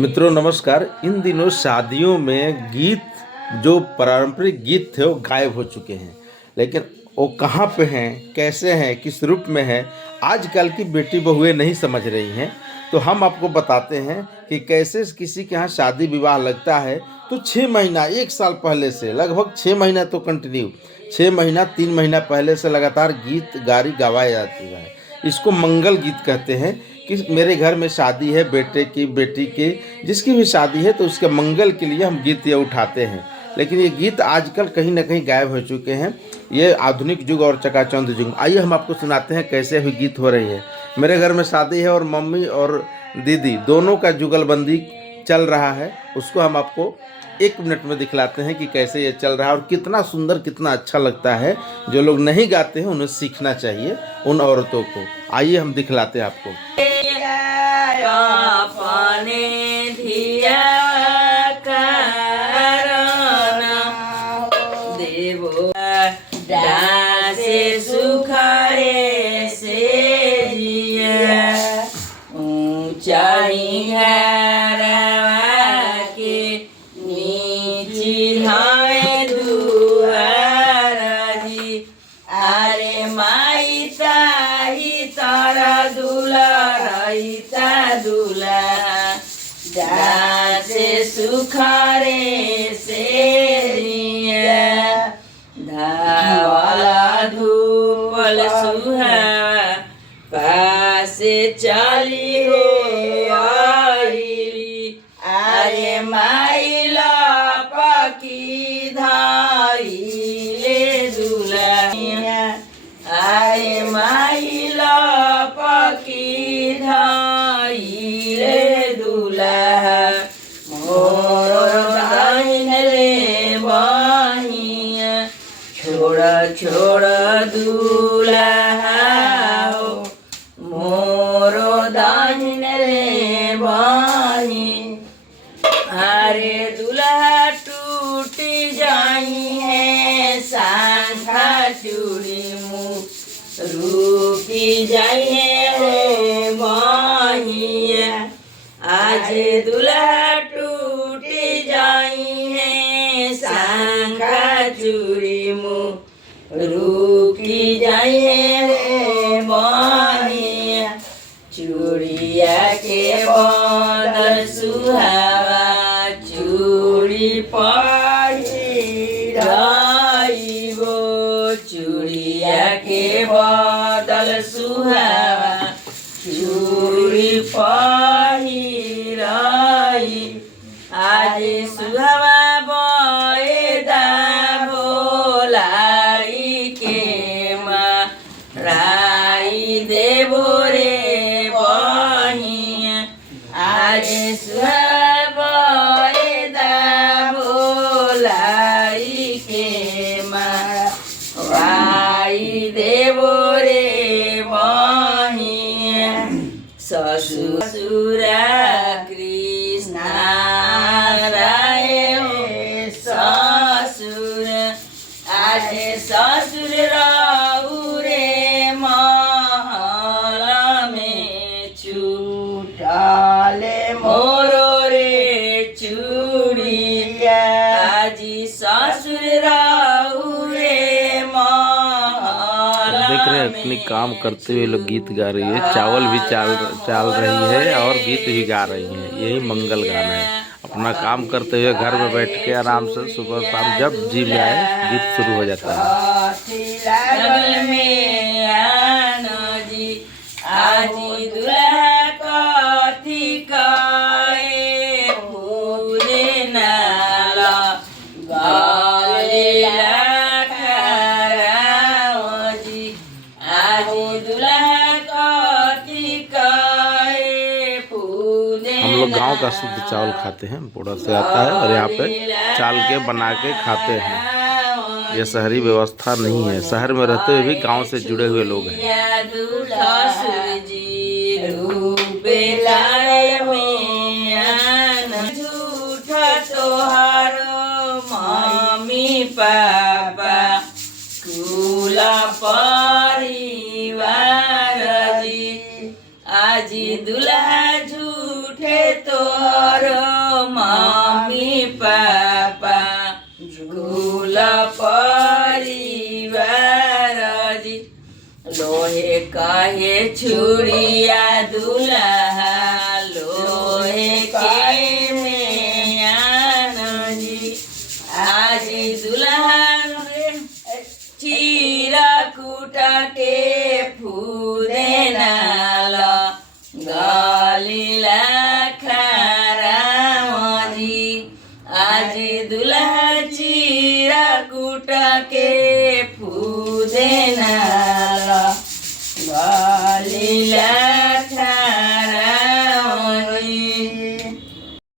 मित्रों नमस्कार। इन दिनों शादियों में गीत, जो पारंपरिक गीत थे वो गायब हो चुके हैं। लेकिन वो कहाँ पे हैं, कैसे हैं, किस रूप में हैं, आजकल की बेटी बहुएं नहीं समझ रही हैं। तो हम आपको बताते हैं कि कैसे किसी के यहाँ शादी विवाह लगता है तो 6 महीना, 1 साल पहले से, लगभग 6 महीना तो कंटिन्यू, 6 महीना 3 महीना पहले से लगातार गीत गारी गवाया जाता है। इसको मंगल गीत कहते हैं कि मेरे घर में शादी है, बेटे की, बेटी की, जिसकी भी शादी है तो उसके मंगल के लिए हम गीत ये उठाते हैं। लेकिन ये गीत आजकल कहीं ना कहीं गायब हो चुके हैं। ये आधुनिक युग और चकाचौंध युग। आइए हम आपको सुनाते हैं कैसे अभी गीत हो रही है। मेरे घर में शादी है और मम्मी और दीदी दोनों का जुगलबंदी चल रहा है। उसको हम आपको 1 मिनट में दिखलाते हैं कि कैसे ये चल रहा है और कितना सुंदर, कितना अच्छा लगता है। जो लोग नहीं गाते हैं उन्हें सीखना चाहिए, उन औरतों को। आइए हम दिखलाते हैं आपको। सुखारे से धावाला धूपल सुहा पास चली हो आईली। अरे माइला पकी धाई ले दुल्हनिया। अरे माइला पकी धाई ले दुल्हा। छोड़ दूल्हा हो मोरो दाहिन रे बाही। अरे दूल्हा टूट जाई है सांखा चूड़ी मुँह रूपी जाई है बाही। आज दूल्हा टूट जाई है सांखा चूड़ी मुँह रूकी जाइए बानी। चूड़िया के बदल सुहावा चूड़ी पहिराइबो। चूड़िया के बदल सुहावा चूड़ी पहिराई। आज सुहावा राई देवो रे बही। आज सुहाबे बोलाई के राई देवो रे बही। ससुर कृष्ण राय ससुर। आज ससुर रहू रे मोरो रे चूड़िया। आजी ससुर रहू रे महला। देख रहे हैं अपनी काम करते हुए लोग गीत गा रही है, चावल भी चाल रही है और गीत भी गा रही है। यही मंगल गाना है। अपना काम करते हुए घर में बैठ के आराम से सुबह शाम जब जी में आए गीत शुरू हो जाता है। आजी दूल्हा कथी काए पूरे नाला गालेला खराजी। आजी दूल्हा कथी काए पूरे। हम लोग गांव का शुद्ध चावल खाते हैं, बोड़ा से आता है और यहाँ पे चाल के बना के खाते हैं। ये शहरी व्यवस्था नहीं है। शहर में रहते हुए भी गांव से जुड़े हुए लोग हैं। झूठा तोहारो मम्मी पापा कुला परिवार जी। आजी दुल्हा झूठे तोहरो कहे छुड़िया दुल्हा लोहे के मैयान जी आज दुल्हा चीरा कूटा के फूदे नाल गलीला खाराम जी आज दुल्हा चीरा कूटा के फूदे नाल गलीला